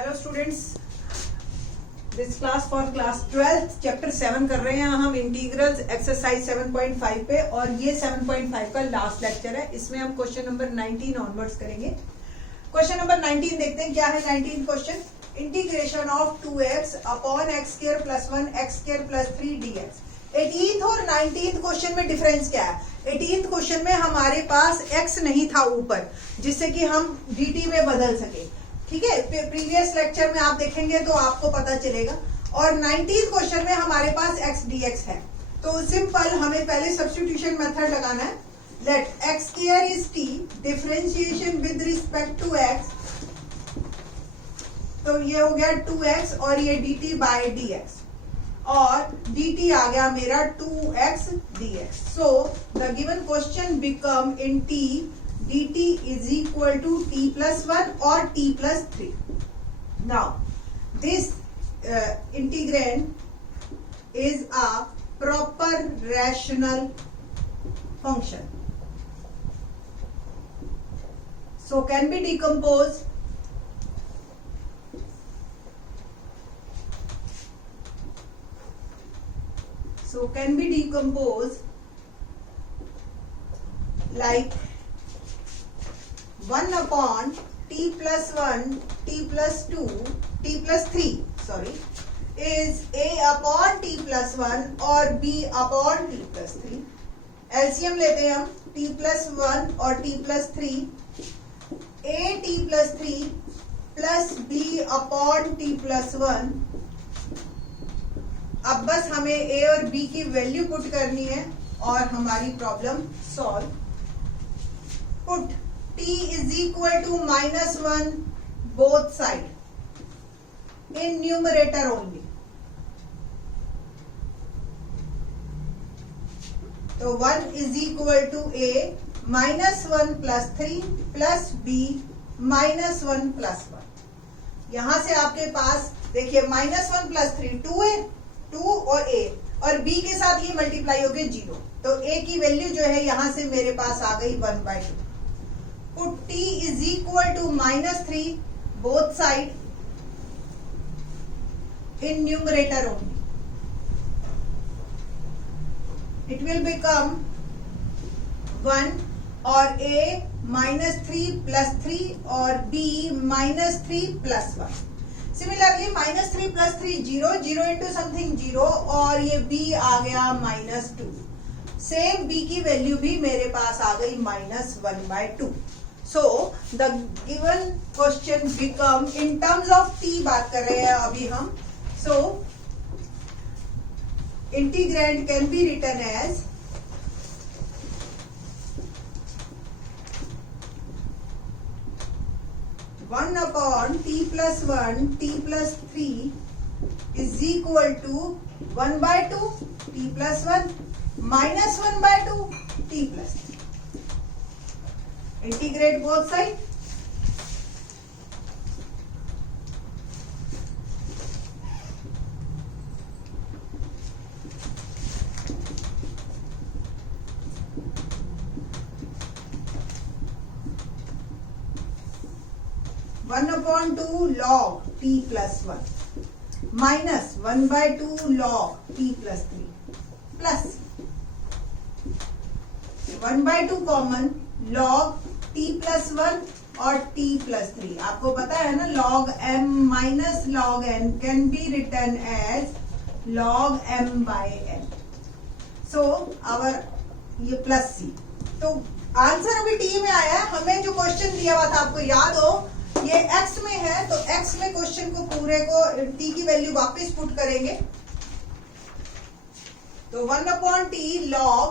Hello students, this class for class 12 chapter 7 कर रहे हैं हम इंटीग्रल्स एक्सरसाइज 7.5 पे, और ये 7.5 का लास्ट लेक्चर है। इसमें हम क्वेश्चन नंबर 19 ऑनवर्ड्स करेंगे। क्वेश्चन नंबर 19 देखते हैं क्या है। 19 question, integration of 2x upon x square plus 1 x square plus 3 dx। 18th और 19th क्वेश्चन में डिफरेंस क्या है? 18th क्वेश्चन में हमारे पास x नहीं था ऊपर, जिससे कि हम dt में बदल सके। ठीक है, प्रीवियस लेक्चर में आप देखेंगे तो आपको पता चलेगा। और 19th क्वेश्चन में हमारे पास x dx है, तो सिंपल हमें पहले सब्स्टिट्यूशन मेथड लगाना है। Let x square is t, differentiation with respect to x, तो ये हो गया 2x और ये dt बाय dx, और dt आ गया मेरा 2x dx। So the given question become in t dt is equal to t plus 1 or t plus 3. Now, this integrand is a proper rational function. So, can be decomposed like 1 upon t plus 1 t plus 2 t plus 3 is a upon t plus 1 और b upon t plus 3। LCM लेते हैं हम, t plus 1 और t plus 3, a t plus 3 plus b upon t plus 1। अब बस हमें a और b की वैल्यू पुट करनी है और हमारी problem solve. Put t is equal to -1 both side in numerator only, तो 1 is equal to a -1 plus 3 plus b -1 plus 1। यहां से आपके पास देखिए -1 plus 3 2 है, 2 और a, और b के साथ ये मल्टीप्लाई हो गए 0, तो a की वैल्यू जो है यहां से मेरे पास आ गई 1/2। Put t is equal to -3 both side in numerator only. It will become 1 और a -3 plus 3 और b -3 plus 1। Similarly -3 plus 3 0, 0 into something 0, और ये b आ गया -2। सेम b की वैल्यू भी मेरे पास आ गई -1/2। So the given question become, in terms of t बात कर रहे हैं अभी हम, so integrand can be written as (1 upon t plus 1 t plus 3) is equal to 1/2 t plus 1 -1/2 t plus 3. Integrate both sides. (1 upon 2 log t plus 1 minus 1/2 log t plus 3 plus 1/2 common log t plus 1 और t plus 3। आपको पता है ना, log m minus log n can be written as log m by n। so our ये plus c, तो answer अभी t में आया है। हमें जो क्वेश्चन दिया हुआ था, आपको याद हो, ये x में है, तो x में क्वेश्चन को पूरे को t की वैल्यू वापस पुट करेंगे, तो 1 upon t log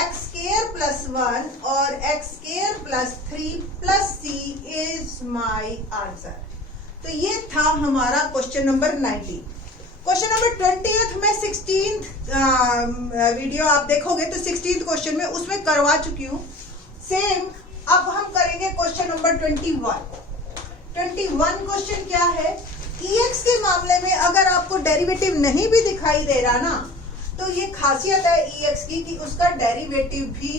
x square plus 1 और x square plus 3 plus c is my answer। तो ये था हमारा question number 19। Question number 20th में 16th वीडियो आप देखोगे तो 16th क्वेश्चन में उसमें करवा चुकी हूँ सेम। अब हम करेंगे क्वेश्चन नंबर 21। 21 क्वेश्चन क्या है, ex के मामले में अगर आपको डेरिवेटिव नहीं भी दिखाई दे रहा ना, तो ये खासियत है ex की कि उसका डेरिवेटिव भी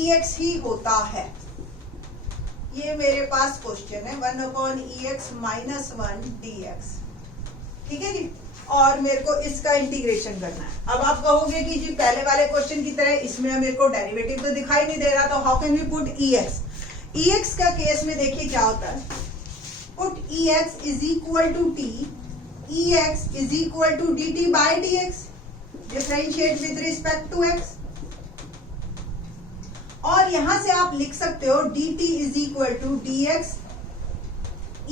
ex ही होता है। ये मेरे पास क्वेश्चन है 1/ex माइनस 1 dx, ठीक है जी। और मेरे को इसका इंटीग्रेशन करना है। अब आप कहोगे कि जी पहले वाले क्वेश्चन की तरह इसमें मेरे को डेरिवेटिव तो दिखाई नहीं दे रहा, तो how can we put ex का केस में देखिए क्या होता है, put ex is equal to t, ex is equal to dt by dx, differentiate with respect to x, और यहां से आप लिख सकते हो dt is equal to dx,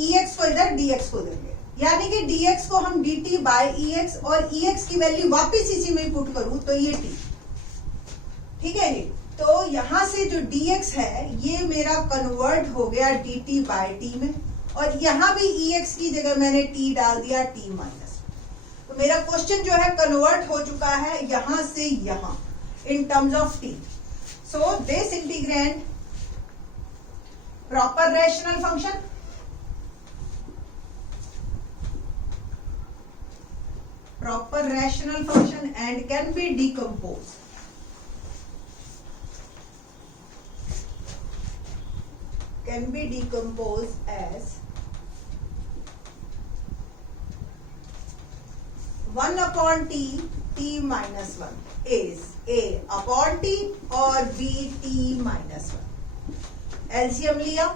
ex को इधर dx को देंगे, यानी कि dx को हम dt बाय ex, और ex की वैल्यू वापस इसी में पुट करूं तो ये t, ठीक है जी। तो यहां से जो dx है ये मेरा कन्वर्ट हो गया dt बाय t में, और यहां भी ex की जगह मैंने t डाल दिया t माइनस। तो मेरा क्वेश्चन जो है कन्वर्ट हो चुका है यहां से यहां in terms of t। So this integrand proper rational function, proper rational function and can be decomposed. Can be decomposed as 1/t, t minus 1 is a upon t और b t minus 1. एलसीएम लिया,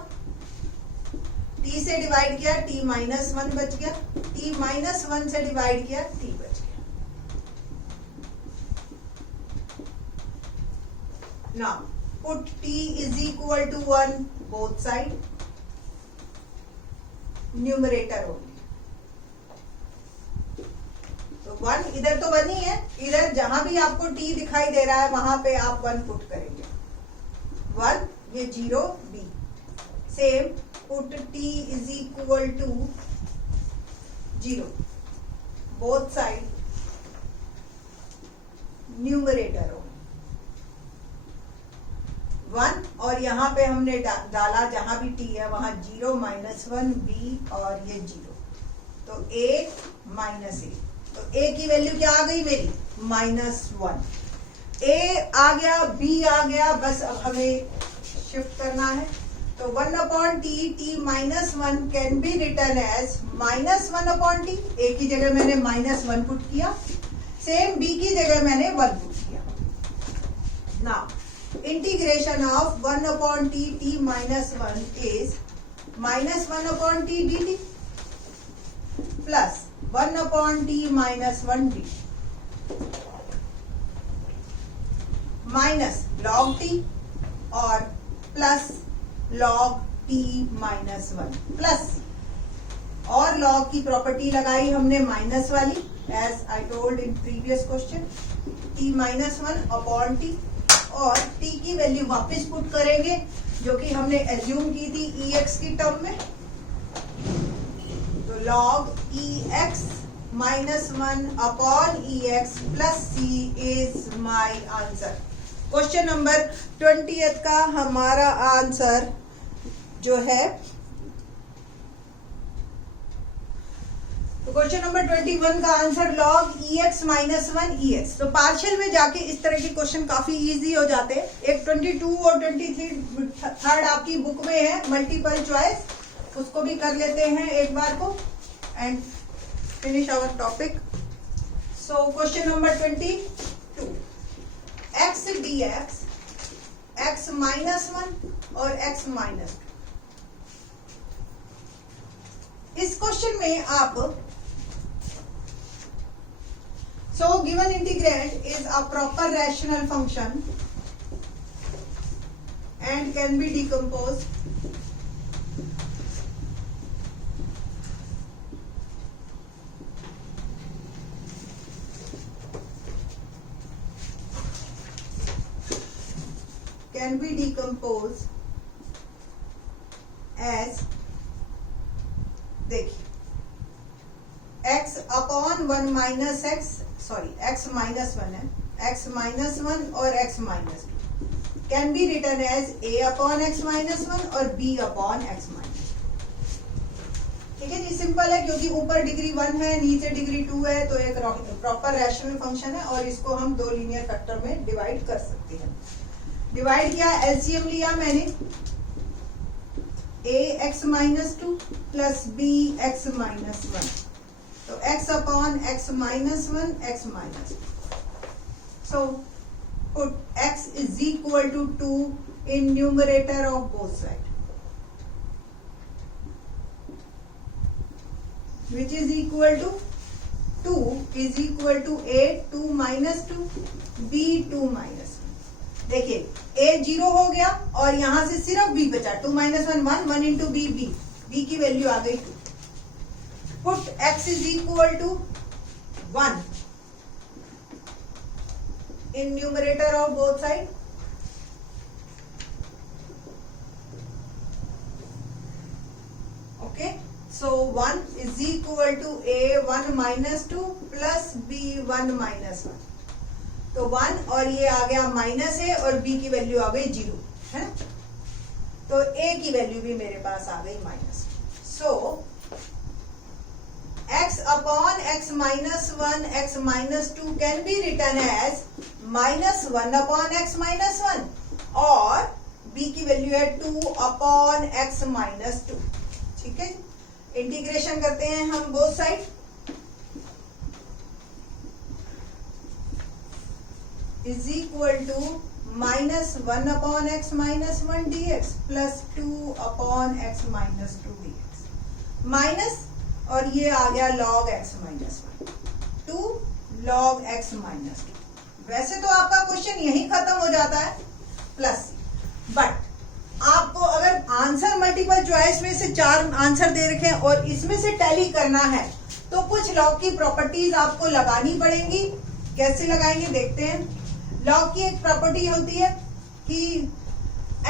t से divide किया t minus 1 बच गया, t minus 1 से divide किया t बच गया। Now put t is equal to 1 both side, numerator only. तो 1 इधर तो 1 ही है, इधर जहां भी आपको t दिखाई दे रहा है वहां पे आप 1 पुट करेंगे, 1 ये 0 b, same put t is equal to 0 both side, numerator हो 1, और यहाँ पे हमने डाला जहां भी t है वहां 0 माइनस 1 b और ये 0, तो a माइनस a, तो a की वैल्यू क्या आ गई मेरी -1, a आ गया b आ गया, बस अब हमें शिफ्ट करना है। तो 1/t, t minus 1 can be written as -1/t, a की जगह मैंने -1 पुट किया, सेम b की जगह मैंने 1 पुट किया। Now integration of 1/t, t minus 1 is -1/t dt plus 1/t minus 1 dt minus log t और plus log t minus 1 plus, और log की प्रॉपर्टी लगाई हमने माइनस वाली, as I told in previous question, t minus 1 upon t, और t की value वापस put करेंगे जो कि हमने एज्यूम की थी ex की टर्म में, तो log ex minus 1 upon ex plus c is my answer. Question number 20 का हमारा आंसर जो है, तो क्वेश्चन नंबर 21 का answer log ex minus 1 ex। तो पार्शियल में जाके इस तरह के क्वेश्चन काफी इजी हो जाते हैं। एक 22 और 23 थर्ड आपकी बुक में है मल्टीपल चॉइस, उसको भी कर लेते हैं एक बार को and finish our topic. So question number 22, x dx, x minus 1 और x माइनस 2। इस क्वेश्चन में आप given integrand is a proper rational function and can be decompose as, देखिए x upon 1 minus x, sorry x minus 1 है, x minus 1 और x minus 2 can be written as a upon x minus 1 और b upon x minus 2। ठीक है जी, simple है क्योंकि ऊपर degree 1 है नीचे डिग्री 2 है, तो एक प्रॉपर रैशनल फंक्शन है और इसको हम दो लीनियर फैक्टर में डिवाइड कर सकते हैं। डिवाइड किया, एलसीएम लिया मैंने, a x minus 2 plus b x minus 1. तो x upon x minus 1 x minus 2. So put x is equal to 2 in numerator of both sides, which is equal to 2 is equal to a 2 minus 2 b 2 minus 1. देखिए a 0 हो गया और यहां से सिर्फ b बचा. 2 minus 1 1 1 into b b. b की value आ गई 2. Put x is equal to 1 in numerator of both sides. Okay, so 1 is equal to a 1 minus 2 plus b 1 minus 1. तो 1 और ये आ गया माइनस है और b की वैल्यू आ गई 0 है. तो a की वैल्यू भी मेरे पास आ गई minus. So x upon x minus 1 x minus 2 can be written as minus 1 upon x minus 1 और b की वैल्यू है 2 upon x minus 2. ठीक है, इंटीग्रेशन करते हैं हम both side. Is equal to minus 1 upon x minus 1 dx plus 2 upon x minus 2 dx minus और ये आ गया log x minus 1 2 log x minus 2. वैसे तो आपका क्वेश्चन यही खत्म हो जाता है प्लस, बट आपको अगर आंसर मल्टीपल चॉइस में से 4 आंसर दे रखे हैं और इसमें से टैली करना है तो कुछ लॉग की प्रॉपर्टीज आपको लगानी पड़ेंगी. कैसे लगाएंगे देखते हैं. लॉग की एक प्रॉपर्टी होती है कि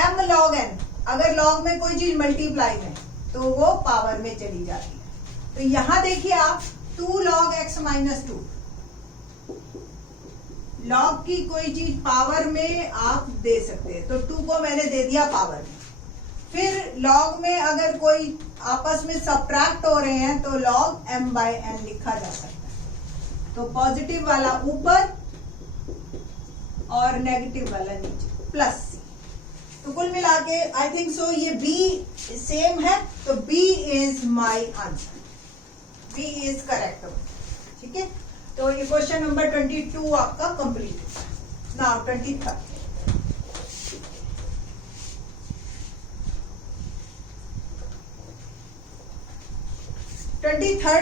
m log n, अगर लॉग में कोई चीज मल्टीप्लाई में तो वो पावर में चली जाती है. तो यहां देखिए आप 2 log x माइनस 2, लॉग की कोई चीज पावर में आप दे सकते हैं. तो 2 को मैंने दे दिया पावर में. फिर लॉग में अगर कोई आपस में सब्ट्रैक्ट हो रहे हैं तो log m by n लिखा जा सकता है. तो पॉजिटिव वाला ऊपर और नेगेटिव वाला नीचे प्लस सी. तो कुल मिला के आई थिंक सो ये b सेम है. तो b is my answer. b is correct. ठीक है, तो ये क्वेश्चन नंबर 22 आपका कंप्लीट है. Now 23rd.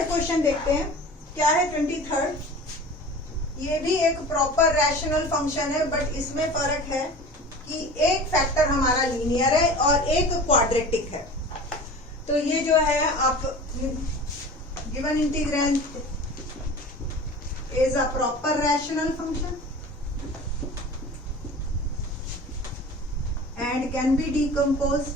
क्वेश्चन देखते हैं. क्या है 23rd? ये भी एक प्रॉपर रैशनल फंक्शन है, बट इसमें फर्क है कि एक फैक्टर हमारा लीनियर है और एक क्वाड्रेटिक है. तो ये जो है आप given integrand is a proper rational function and can be decomposed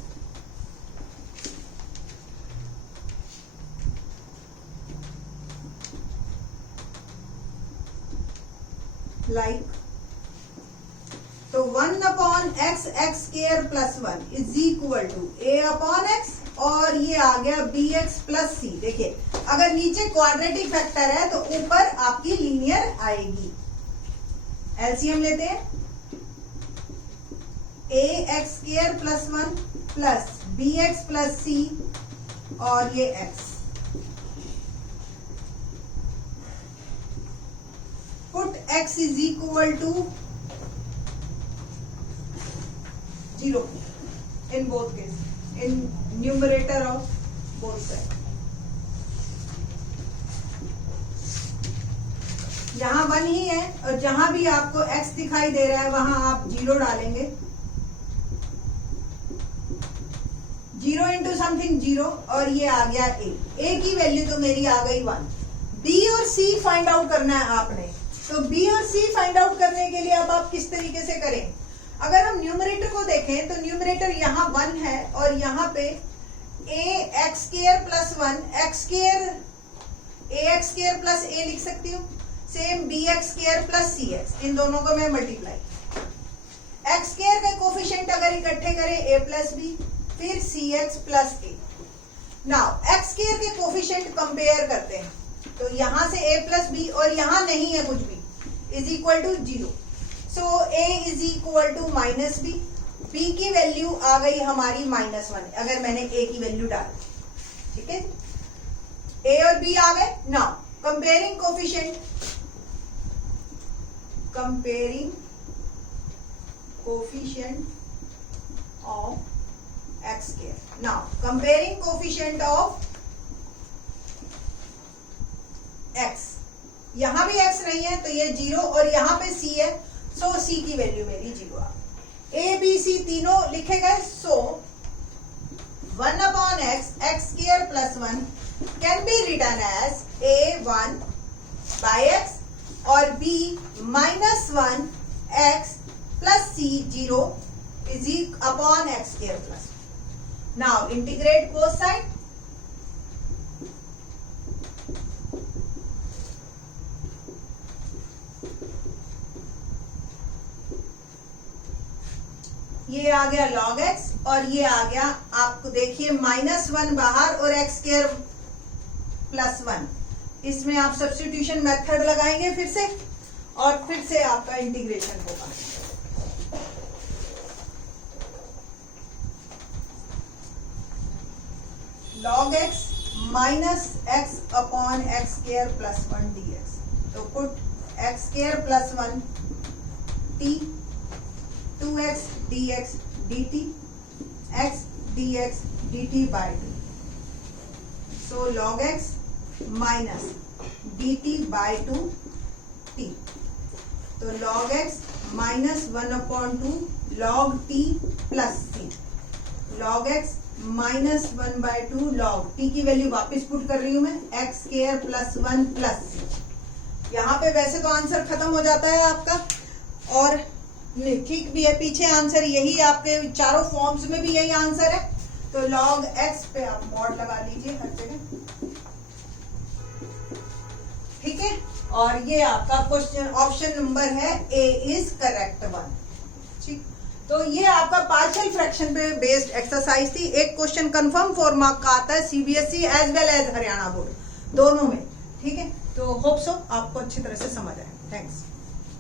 like, तो 1 upon x x square plus 1 is equal to a upon x और ये आ गया bx प्लस सी. देखिए अगर नीचे क्वाड्रेटिक फैक्टर है तो ऊपर आपकी लीनियर आएगी. एलसीएम लेते हैं. a x square plus 1 plus bx plus c और ये x. Put x is equal to 0 in both cases, in numerator of both sides. जहां 1 ही है और जहां भी आपको x दिखाई दे रहा है वहां आप 0 डालेंगे. 0 इंटू समथिंग 0 और ये आ गया a की वैल्यू तो मेरी आ गई 1. b और c फाइंड आउट करना है आपने. तो b और c फाइंड आउट करने के लिए अब आप किस तरीके से करें. अगर हम न्यूमरेटर को देखें तो न्यूमरेटर यहाँ 1 है और यहाँ पे a x square plus 1 x square a x square plus a लिख सकती हूँ. Same b x square plus c x, इन दोनों को मैं मल्टीप्लाई. x स्क्वायर का कोफिशिएंट अगर इकट्ठे करें a प्लस b फिर c x plus a. Now x square के कोफिशिएंट कंपेयर करते हैं. तो यहाँ से a प्लस b और यहाँ नहीं है कुछ भी, is equal to 0. So a is equal to minus b. b की वैल्यू आ गई हमारी -1 अगर मैंने a की वैल्यू डाल दी, ठीक है, a और b आ गए। Now comparing coefficient of x square. Now comparing coefficient of x, यहां भी x नहीं है तो ये 0 और यहां पे c है, सो c की वैल्यू मेरी 0 आ गई। a b c तीनों लिखे गए, सो 1 upon x square plus 1 can be written as a1 by x और b -1 x plus c 0 is upon x square plus. Now integrate both side. ये आ गया log x और ये आ गया, आपको देखिए -1 बाहर और x स्क्वायर प्लस 1, इसमें आप सब्स्टिट्यूशन मेथड लगाएंगे फिर से और फिर से आपका इंटीग्रेशन होगा। log x minus x upon x square plus 1 dx. तो put x square plus 1 t 2x dx dt x dx dt by 2. So log x minus dt by 2 t. तो log x minus 1 upon 2 log t plus c. log x minus 1 by 2 log t की value वापस put कर रही हूं मैं, x square plus 1 plus c। यहाँ पे वैसे तो आंसर खत्म हो जाता है आपका, और ठीक भी है, पीछे आंसर यही, आपके चारों फॉर्म्स में भी यही आंसर है। तो log x पे आप मॉड लगा लीजिए हर जगह, ठीक है। और ये आपका क्वेश्चन ऑप्शन नंबर है ए इज करेक्ट 1, ठीक। तो ये आपका पार्शियल फ्रैक्शन पे बेस्ड एक्सरसाइज थी। एक क्वेश्चन कंफर्म 4 मार्क का आता है CBSE as well as Haryana board दोनों में, ठीक है। तो होप सो आपको अच्छी तरह से समझ आए। थैंक्स।